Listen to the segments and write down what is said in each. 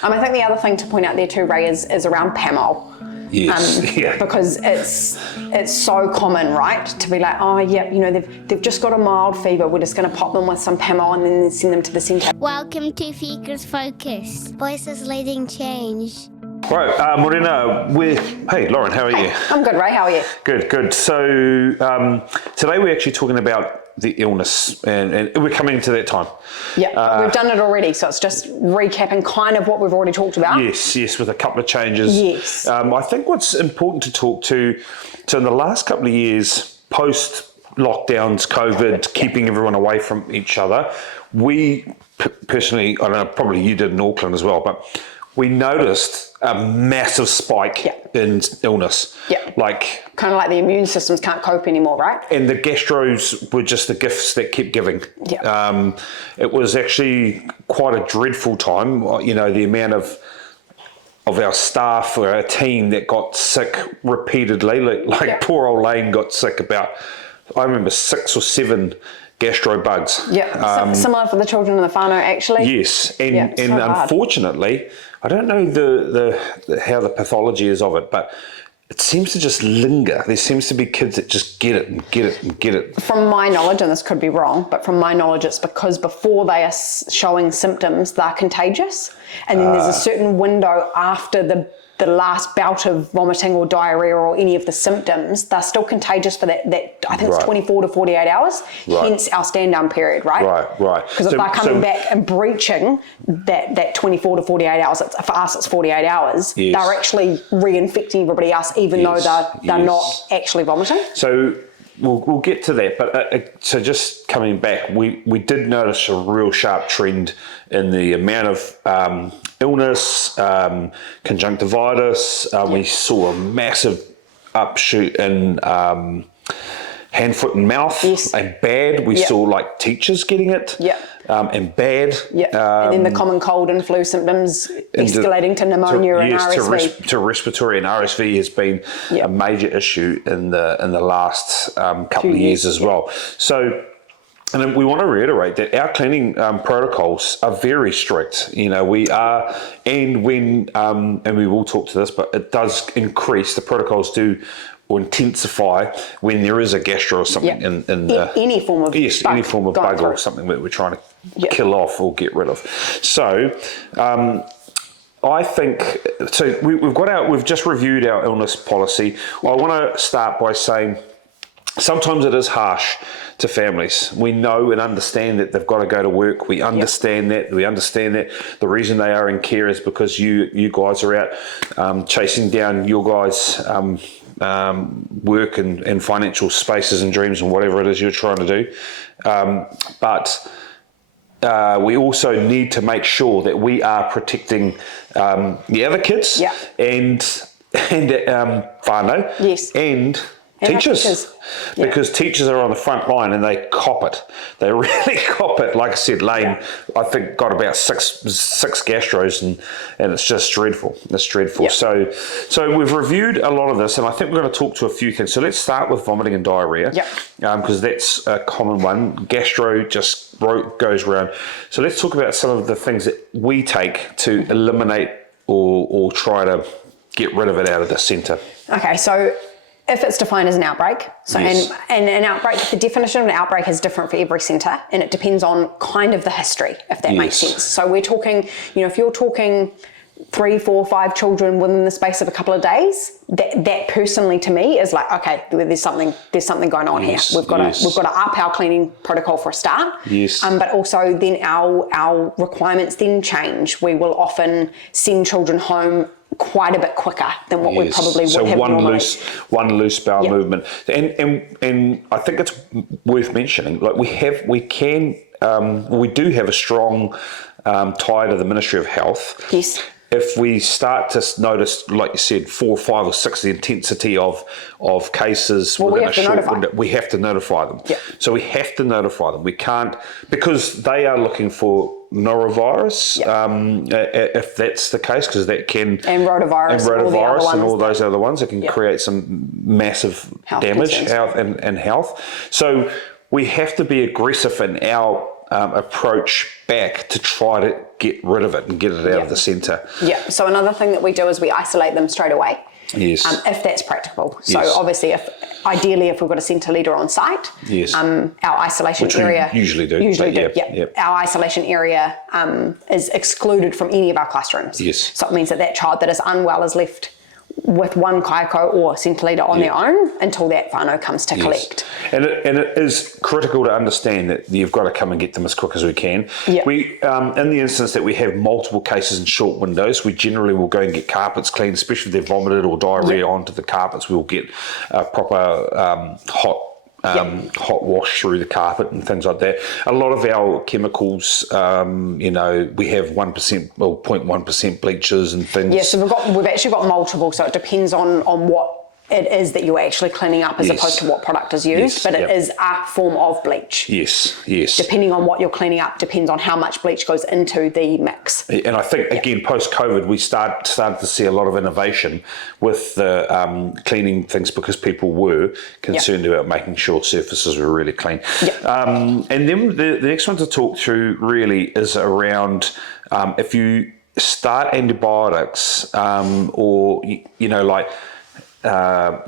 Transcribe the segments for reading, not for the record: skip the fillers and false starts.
I think the other thing to point out there too, Ray, is around Pamol. Yes, because it's so common, right, to be like, oh yeah, you know, they've just got a mild fever, we're just going to pop them with some Pamol and then send them to the centre. Welcome to Fika's Focus. Voices leading change. Right, Morena, hey Lauren, how are you? I'm good, Ray, how are you? Good. So today we're actually talking about the illness, and we're coming to that time. Yeah, we've done it already, so it's just recapping kind of what we've already talked about. Yes, with a couple of changes. Yes. I think what's important to talk to, so in the last couple of years, post-lockdowns, COVID, keeping everyone away from each other, we personally, I don't know, probably you did in Auckland as well, but we noticed a massive spike in illness. Yeah. Like kind of like the immune systems can't cope anymore, right? And the gastros were just the gifts that kept giving. Yeah. It was actually quite a dreadful time. You know, the amount of our staff or our team that got sick repeatedly, like poor old Lane got sick about, I remember 6 or 7 gastro bugs. Yeah, similar for the children in the whānau actually. Yes, and so unfortunately, I don't know the how the pathology is of it, but it seems to just linger. There seems to be kids that just get it and get it and get it. From my knowledge, and this could be wrong, but from my knowledge, it's because before they are showing symptoms, they're contagious. And then there's a certain window after the last bout of vomiting or diarrhea or any of the symptoms, they're still contagious for that I think it's 24 to 48 hours, hence our stand down period, right? Right. Because if they're coming back and breaching that 24 to 48 hours, for us it's 48 hours, they're actually reinfecting everybody else even though they're not actually vomiting. So we'll get to that, but so just coming back, we did notice a real sharp trend in the amount of illness, conjunctivitis. We saw a massive upshoot in hand, foot and mouth, and bad. We saw like teachers getting it, and bad. And then the common cold and flu symptoms escalating to pneumonia and RSV. To respiratory, and RSV has been a major issue in the last couple of years as well. So, and then we want to reiterate that our cleaning protocols are very strict. You know, we are, and when, and we will talk to this, but it does increase, the protocols do or intensify when there is a gastro or something in the... Any form of bug. Any form of bug or something that we're trying to kill off or get rid of. So, I think, so we've just reviewed our illness policy. I want to start by saying sometimes it is harsh to families. We know and understand that they've got to go to work. We understand that. We understand that the reason they are in care is because you guys are out chasing down your guys' work and financial spaces and dreams and whatever it is you're trying to do. But we also need to make sure that we are protecting the other kids and whānau and teachers. Because teachers are on the front line and they cop it. They really cop it. Like I said, Lane, I think got about six gastros and it's just dreadful. It's dreadful. Yeah. So we've reviewed a lot of this and I think we're going to talk to a few things. So let's start with vomiting and diarrhea because that's a common one. Gastro just goes around. So let's talk about some of the things that we take to eliminate or try to get rid of it out of the centre. Okay, so if it's defined as an outbreak, so and an outbreak, the definition of an outbreak is different for every centre and it depends on kind of the history, if that makes sense. So we're talking, you know, if you're talking 3, 4, 5 children within the space of a couple of days, that personally to me is like, okay, there's something going on here. We've got to up our cleaning protocol for a start. But also then our requirements then change. We will often send children home quite a bit quicker than what we probably would have normally. One loose bowel movement, and I think it's worth mentioning. Like we do have a strong tie to the Ministry of Health. Yes. If we start to notice, like you said, 4, 5 or 6, the intensity of cases within a short window, we have to notify them. Yeah. So we have to notify them. We can't, because they are looking for norovirus, if that's the case, because that can... And rotavirus and all those other ones. It can create some massive damage and health. So we have to be aggressive in our approach back to try to get rid of it and get it out of the centre. Yeah. So another thing that we do is we isolate them straight away. Yes. If that's practical. So Yes. obviously, ideally, if we've got a centre leader on site, Yes. Our isolation Which we area usually do. Yep. Our isolation area is excluded from any of our classrooms. Yes. So it means that child that is unwell is left with one kaiko or centre leader on their own until that whānau comes to collect. And it is critical to understand that you've got to come and get them as quick as we can. Yeah. We, in the instance that we have multiple cases in short windows, we generally will go and get carpets cleaned, especially if they've vomited or diarrhoea onto the carpets. We'll get a proper hot wash through the carpet and things like that. A lot of our chemicals, we have 1%, well, 0.1% bleaches and things. Yeah, so we've actually got multiple, so it depends on what it is that you're actually cleaning up as opposed to what product is used, but it is a form of bleach. Yes. Depending on what you're cleaning up, depends on how much bleach goes into the mix. And I think, again, post-COVID, we started to see a lot of innovation with the cleaning things because people were concerned about making sure surfaces were really clean. And then the next one to talk through really is around if you start antibiotics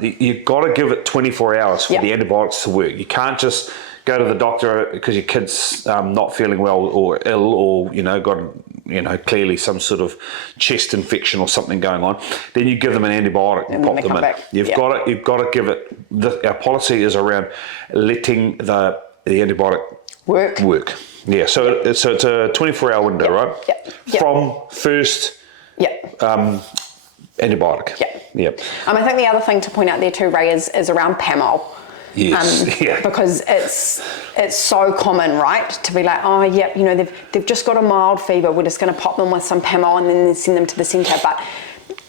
you've got to give it 24 hours for the antibiotics to work. You can't just go to the doctor because your kid's not feeling well or ill or, got, clearly some sort of chest infection or something going on. Then you give them an antibiotic and pop them in. You've got to give it, our policy is around letting the antibiotic work. Yeah, so it's a 24-hour window, right? From first antibiotic. I think the other thing to point out there too, Ray, is around Pamol. Yes. Because it's so common, right, to be like, they've just got a mild fever. We're just going to pop them with some Pamol and then send them to the centre. But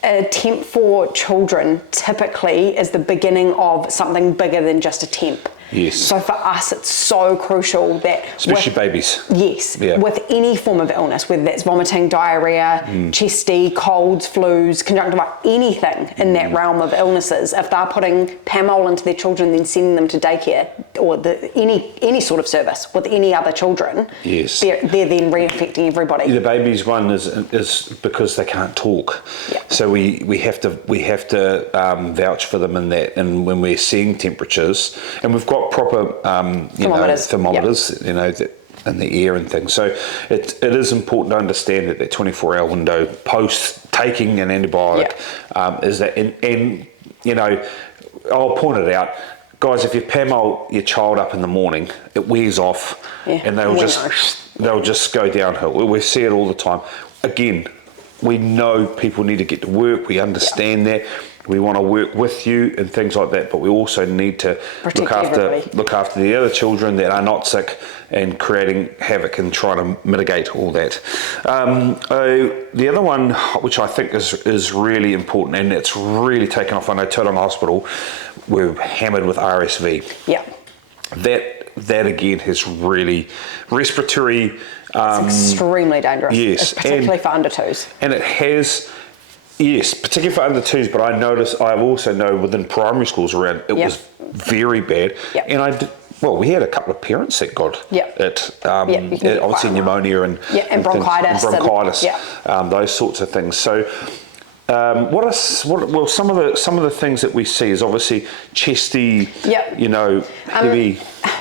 a temp for children typically is the beginning of something bigger than just a temp. Yes. So for us, it's so crucial that... Especially babies. Yes. Yeah. With any form of illness, whether that's vomiting, diarrhoea, chesty, colds, flus, conjunctivitis, anything in that realm of illnesses, if they're putting Pamol into their children, then sending them to daycare or any sort of service with any other children, they're then reinfecting everybody. The babies one is because they can't talk. Yeah. So we have to vouch for them in that, and when we're seeing temperatures, and we've got proper thermometers, in the air and things. So it is important to understand that 24-hour window post taking an antibiotic is that, and I'll point it out, guys. If you Pamol your child up in the morning, it wears off, and they'll just go downhill. We see it all the time. Again, we know people need to get to work. We understand that. We want to work with you and things like that, but we also need to look after the other children that are not sick and creating havoc and trying to mitigate all that. The other one, which I think is really important, and it's really taken off. I know Tauranga Hospital, we're hammered with RSV. Yeah. That again has really respiratory. It's extremely dangerous. Yes, particularly for under twos. And it has. Yes, particularly for under twos, but I also know within primary schools around it was very bad. Yep. And we had a couple of parents that got it. Obviously pneumonia and bronchitis. Those sorts of things. So some of the things that we see is obviously chesty, heavy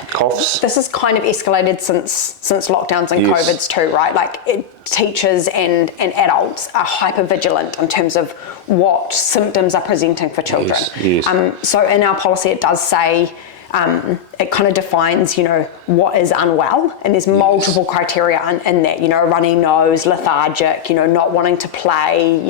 coughs. This has kind of escalated since lockdowns and COVIDs too, right? Like teachers and adults are hyper vigilant in terms of what symptoms are presenting for children. Yes. So in our policy, it does say it kind of defines, what is unwell, and there's multiple criteria in that, a runny nose, lethargic, not wanting to play,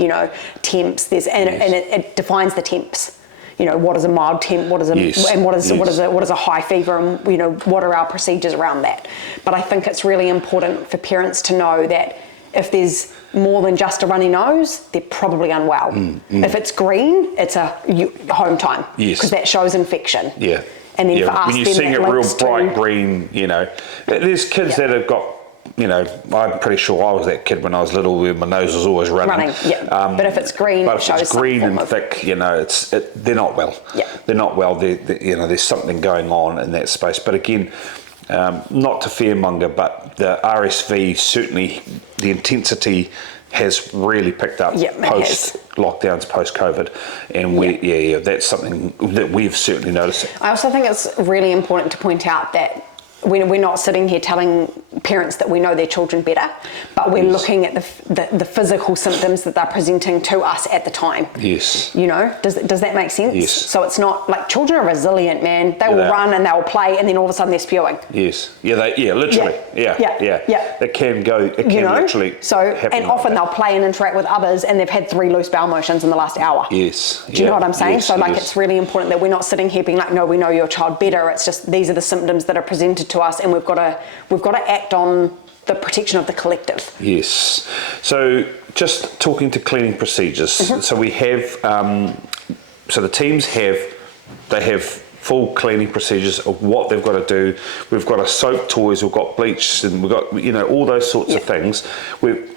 temps. And it defines the temps. What is a mild temp? What is a high fever? And what are our procedures around that? But I think it's really important for parents to know that if there's more than just a runny nose, they're probably unwell. If it's green, it's a home time because that shows infection. Yeah. And then for us, when you're seeing it real bright green, there's kids that have got. I'm pretty sure I was that kid when I was little where my nose was always running. But if it's green, it shows it's green and thick, they're not well. Yeah. They're not well. There's something going on in that space. But again, not to fearmonger, but the RSV, certainly the intensity has really picked up post lockdowns, post COVID, and that's something that we've certainly noticed. I also think it's really important to point out that we're not sitting here telling parents that we know their children better, but we're looking at the physical symptoms that they're presenting to us at the time. Yes. You know, does that make sense? Yes. So it's not like children are resilient, man. They will run and they'll play, and then all of a sudden they're spewing. Yes. Literally. Yeah. It can go. It can literally. So happen and often they'll play and interact with others, and they've had 3 loose bowel motions in the last hour. Yes. Do you know what I'm saying? So it's really important that we're not sitting here being like, no, we know your child better. It's just these are the symptoms that are presented to us, and we've got to act on the protection of the collective. Yes. So just talking to cleaning procedures. So we have, so the teams have full cleaning procedures of what they've got to do. We've got a soap toys, we've got bleach, and we've got, all those sorts of things.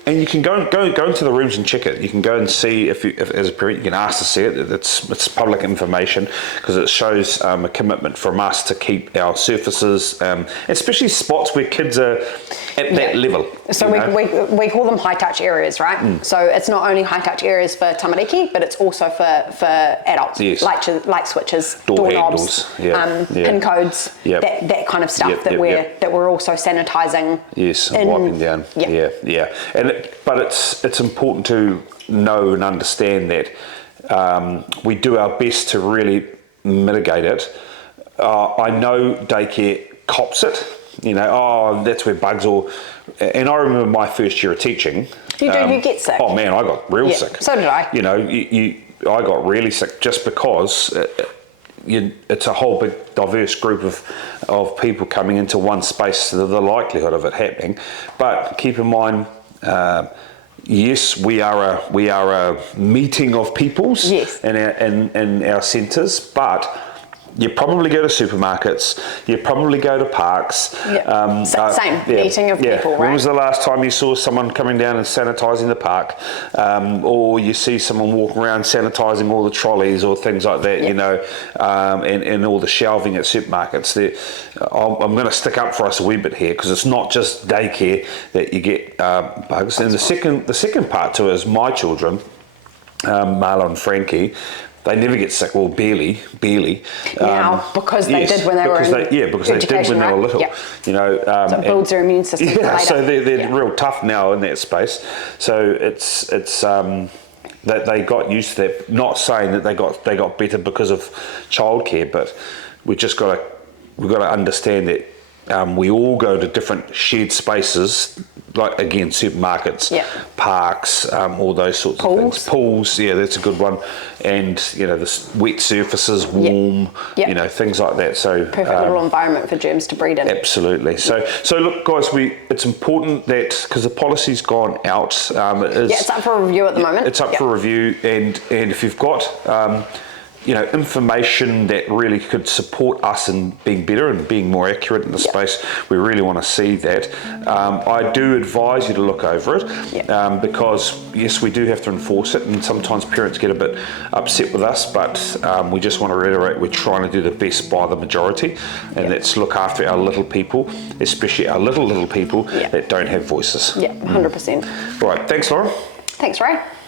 And you can go into the rooms and check it. You can go and see if as a parent, you can ask to see it. It's public information because it shows a commitment from us to keep our surfaces, especially spots where kids are at that level. So we call them high touch areas, right? So it's not only high touch areas for tamariki, but it's also for adults. Yes. Light switches, door doorknobs, pin codes, that kind of stuff that we're also sanitizing. Yes, and wiping down. But it's important to know and understand that we do our best to really mitigate it. I know daycare cops it. That's where bugs and I remember my first year of teaching. You get sick. Oh man, I got real sick. So did I. I got really sick just because it's a whole big diverse group of people coming into one space, the likelihood of it happening. But keep in mind, yes, we are a meeting of peoples in our centres, but you probably go to supermarkets, you probably go to parks. Same, meeting of people, right? When was the last time you saw someone coming down and sanitising the park? Or you see someone walking around sanitising all the trolleys or things like that, and all the shelving at supermarkets. I'm going to stick up for us a wee bit here because it's not just daycare that you get bugs. And the second part to it is my children, Marla and Frankie, they never get sick, well, barely. Now, because they did when they were in because they did when they were little. Yep. So it builds their immune system for later. So they're real tough now in that space. So it's that they got used to that. Not saying that they got better because of childcare, but we've got to understand that we all go to different shared spaces. Like again, supermarkets, parks, all those sorts of things. Pools, that's a good one. And the wet surfaces, warm, things like that. So perfect little environment for germs to breed in. Absolutely. So look, guys, it's important that because the policy's gone out, it's up for review at the moment. It's up for review, and if you've got information that really could support us in being better and being more accurate in the space, we really want to see that. I do advise you to look over it because, yes, we do have to enforce it, and sometimes parents get a bit upset with us, but we just want to reiterate we're trying to do the best by the majority, and let's look after our little people, especially our little people that don't have voices. 100%. Right, thanks, Laura. Thanks, Ray.